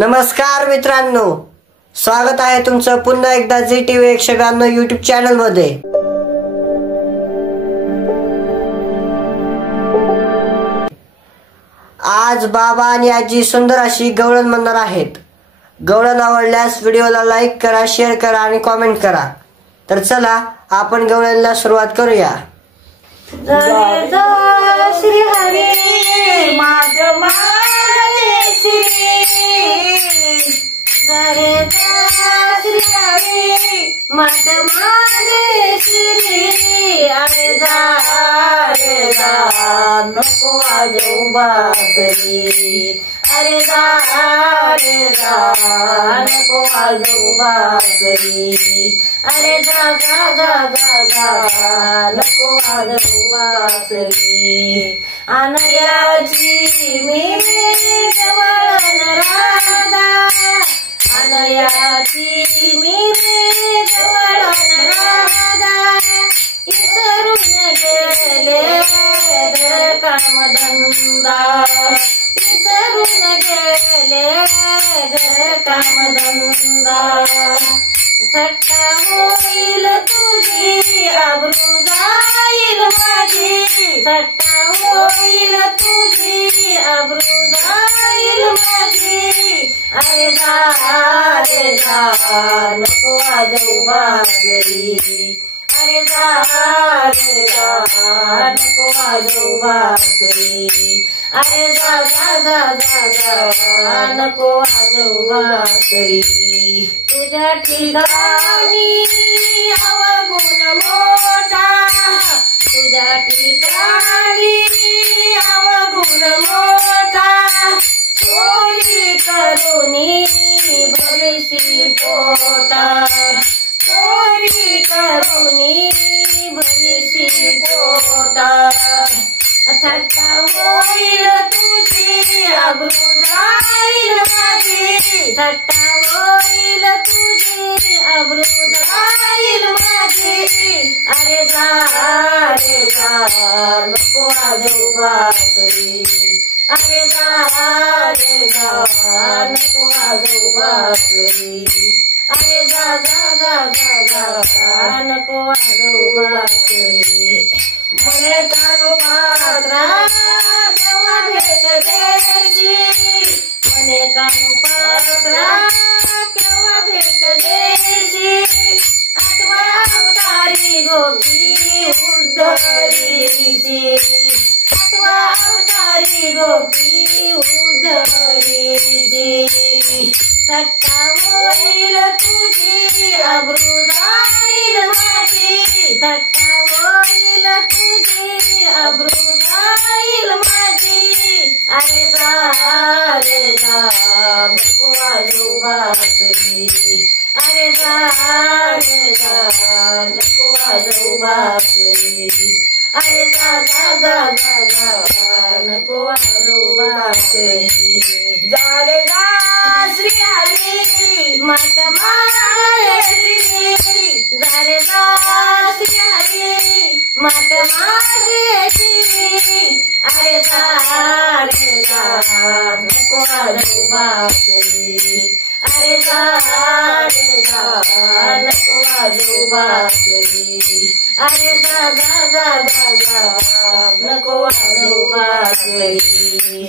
नमस्कार मित्रांनो, स्वागत आहे तुमचं पुन्हा एकदा झी टीव्ही 192 YouTube चॅनल मध्ये। आज बाबा आणि आजी सुंदर अशी गवळण म्हणणार आहेत। गवळण आवडल्यास व्हिडिओला लाईक करा, शेअर करा आणि कमेंट करा। तर चला आपण गवळणला सुरुवात करूया। जय जय श्री हरी मात माने श्री जय जय श्री हरी मात माने श्री अरे जा नको वाजवू बासरी अरे जा नको वाजवू बासरी अरे जा नको वाजवू बासरी अनयाची मी गवळण राधा अनयाची मी गवळण राधा इसरून गेले धर कामधंदा इसरून गेले धर कामधंदा थट्टा होईल तुझी आबरू जाईल माझी थट्टा होईल तुझी आबरू जाईल माझी अरे जा नको वाजवू बासरी अरे जा नको वाजवू बासरी अरे जा नको वाजवू बासरी तुझ्या ठिकाणी अवगुण मोठा तुझ्या ठिकाणी अवगुण मोठा चोरी करुनी भरशी पोटा चोरी करुनी भरशी पोटा थट्टा होईल तुझी आबरू जाईल माझी थट्टा होईल तुझी आबरू जाईल माझी अरे जा नको वाजवू बासरी अरे जा नको वाजवू बासरी अरे जा नको वाजवू बासरी मने कानो पात्रा केव्हा भेट देशी मने कानो पात्रा केव्हा भेट देशी आठवा अवतारी गोपी उद्धरीची आठवा अवतारी गोपी उद्धरीची थट्टा होईल तुझी आबरू जाईल माझी थट्टा होईल तुझी आबरू जाईल माझी अरे जा नको वाजवू बासरी अरे जा नको वाजवू बासरी अरे जा नको वाजवू बासरी झाले श्री हरी मात माने श्री झाले श्री हरी मात माने श्री अरे जा नको वाजवू बासरी अरे जा नको वाजवू बासरी अरे जा नको वाजवू बासरी।